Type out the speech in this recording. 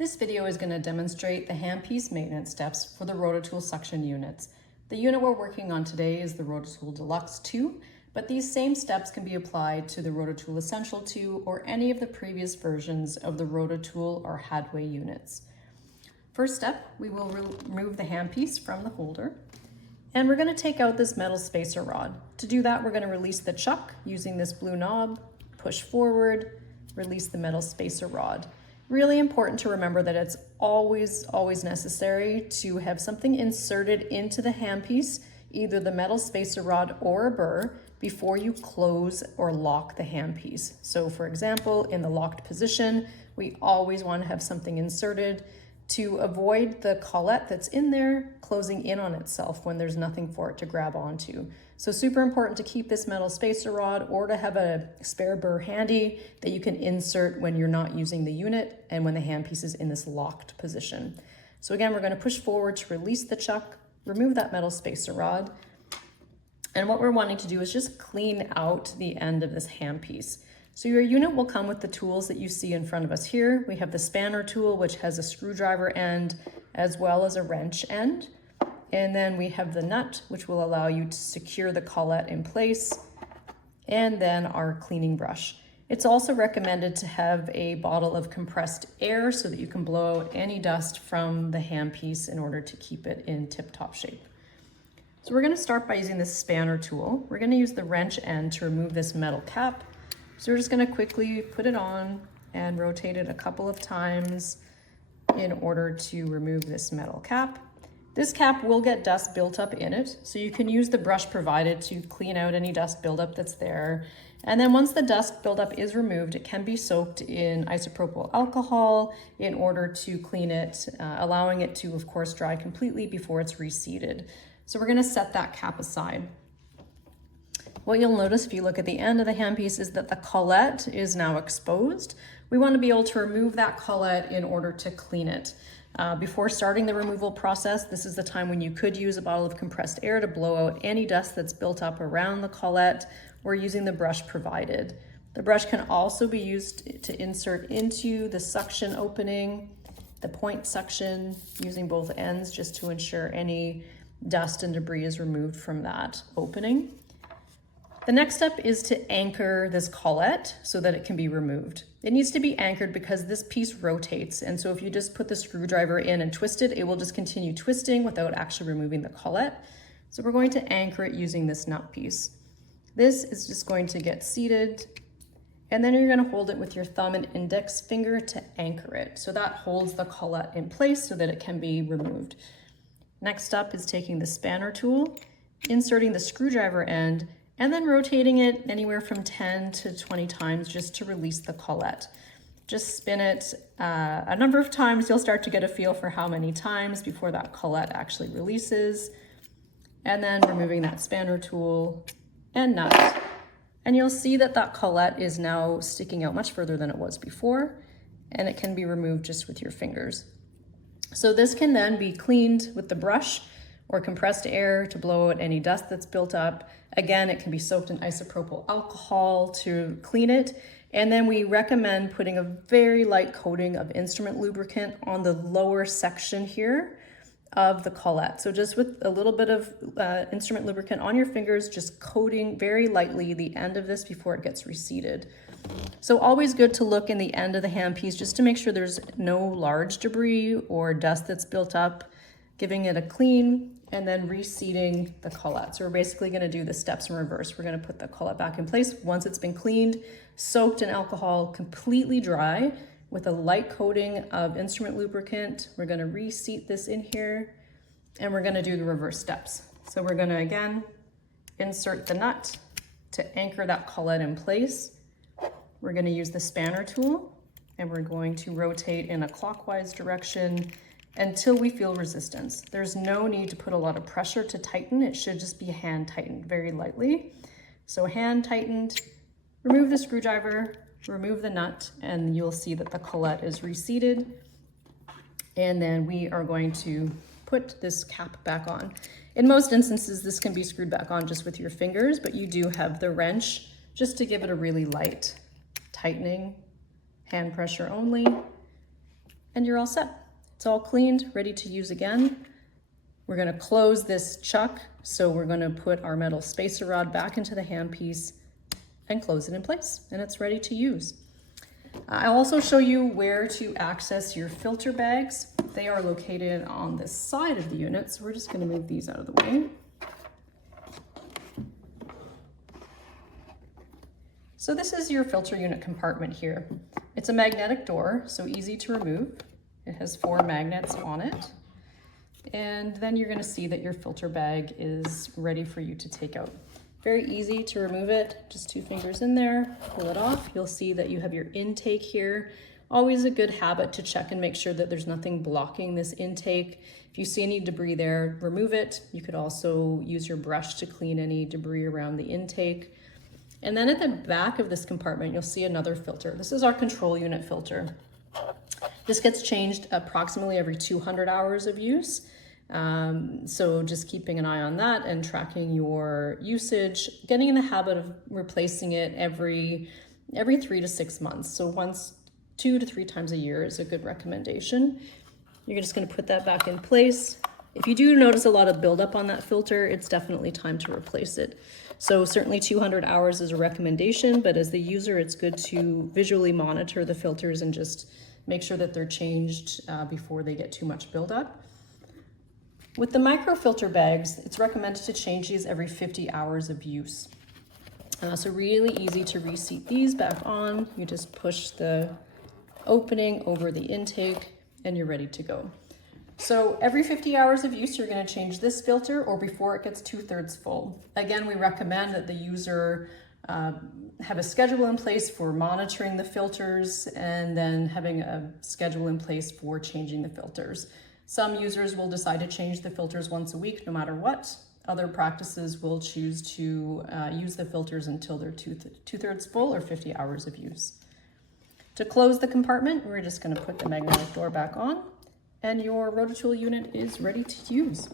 This video is going to demonstrate the handpiece maintenance steps for the Rotatool suction units. The unit we're working on today is the Rotatool Deluxe 2, but these same steps can be applied to the Rotatool Essential 2 or any of the previous versions of the Rotatool or Hadway units. First step, we will remove the handpiece from the holder, and we're going to take out this metal spacer rod. To do that, we're going to release the chuck using this blue knob, push forward, release the metal spacer rod. Really important to remember that it's always necessary to have something inserted into the handpiece, either the metal spacer rod or a burr, before you close or lock the handpiece. So for example, in the locked position, we always want to have something inserted to avoid the collet that's in there closing in on itself when there's nothing for it to grab onto. So super important to keep this metal spacer rod or to have a spare burr handy that you can insert when you're not using the unit and when the handpiece is in this locked position. So again, we're going to push forward to release the chuck, remove that metal spacer rod. And what we're wanting to do is just clean out the end of this handpiece. So your unit will come with the tools that you see in front of us here. We have the spanner tool, which has a screwdriver end as well as a wrench end. And then we have the nut, which will allow you to secure the collet in place. And then our cleaning brush. It's also recommended to have a bottle of compressed air so that you can blow out any dust from the handpiece in order to keep it in tip-top shape. So we're going to start by using this spanner tool. We're going to use the wrench end to remove this metal cap. So we're just going to quickly put it on and rotate it a couple of times in order to remove this metal cap. This cap will get dust built up in it, so you can use the brush provided to clean out any dust buildup that's there. And then once the dust buildup is removed, it can be soaked in isopropyl alcohol in order to clean it, allowing it to, of course, dry completely before it's reseated. So we're going to set that cap aside. What you'll notice if you look at the end of the handpiece is that the collet is now exposed. We want to be able to remove that collet in order to clean it. Before starting the removal process, this is the time when you could use a bottle of compressed air to blow out any dust that's built up around the collet or using the brush provided. The brush can also be used to insert into the suction opening, the point suction, using both ends just to ensure any dust and debris is removed from that opening. The next step is to anchor this collet so that it can be removed. It needs to be anchored because this piece rotates, and so if you just put the screwdriver in and twist it, it will just continue twisting without actually removing the collet. So we're going to anchor it using this nut piece. This is just going to get seated, and then you're going to hold it with your thumb and index finger to anchor it. So that holds the collet in place so that it can be removed. Next up is taking the spanner tool, inserting the screwdriver end, and then rotating it anywhere from 10 to 20 times just to release the collet. Just spin it a number of times. You'll start to get a feel for how many times before that collet actually releases. And then removing that spanner tool and nut. And you'll see that that collet is now sticking out much further than it was before, and it can be removed just with your fingers. So this can then be cleaned with the brush or compressed air to blow out any dust that's built up. Again, it can be soaked in isopropyl alcohol to clean it. And then we recommend putting a very light coating of instrument lubricant on the lower section here of the collet. So just with a little bit of instrument lubricant on your fingers, just coating very lightly the end of this before it gets reseated. So always good to look in the end of the handpiece just to make sure there's no large debris or dust that's built up, giving it a clean, and then reseating the collet. So we're basically going to do the steps in reverse. We're going to put the collet back in place once it's been cleaned, soaked in alcohol, completely dry, with a light coating of instrument lubricant. We're going to reseat this in here, and we're going to do the reverse steps. So we're going to, again, insert the nut to anchor that collet in place. We're going to use the spanner tool, and we're going to rotate in a clockwise direction until we feel resistance. There's no need to put a lot of pressure to tighten. It should just be hand tightened very lightly. So hand tightened, remove the screwdriver, remove the nut, and you'll see that the collet is reseated. And then we are going to put this cap back on. In most instances, this can be screwed back on just with your fingers, but you do have the wrench just to give it a really light tightening, hand pressure only. and you're all set. It's all cleaned, ready to use again. We're going to close this chuck, so we're going to put our metal spacer rod back into the handpiece and close it in place, and it's ready to use. I'll also show you where to access your filter bags. They are located on this side of the unit, so we're just going to move these out of the way. So this is your filter unit compartment here. It's a magnetic door, so easy to remove. It has 4 magnets on it. And then you're going to see that your filter bag is ready for you to take out. Very easy to remove it, just 2 fingers in there, pull it off. You'll see that you have your intake here. Always a good habit to check and make sure that there's nothing blocking this intake. If you see any debris there, remove it. You could also use your brush to clean any debris around the intake. And then at the back of this compartment, you'll see another filter. This is our control unit filter. This gets changed approximately every 200 hours of use. So just keeping an eye on that and tracking your usage, getting in the habit of replacing it every 3 to 6 months. So once 2 to 3 times a year is a good recommendation. You're just going to put that back in place. If you do notice a lot of buildup on that filter, it's definitely time to replace it. So certainly 200 hours is a recommendation, but as the user, it's good to visually monitor the filters and just make sure that they're changed before they get too much buildup. With the microfilter bags, it's recommended to change these every 50 hours of use. So really easy to reseat these back on. You just push the opening over the intake and you're ready to go. So every 50 hours of use, you're going to change this filter or before it gets 2/3 full. Again, we recommend that the user have a schedule in place for monitoring the filters and then having a schedule in place for changing the filters. Some users will decide to change the filters once a week, no matter what. Other practices will choose to use the filters until they're 2/3 full or 50 hours of use. To close the compartment, we're just going to put the magnetic door back on, and your Rotatool unit is ready to use.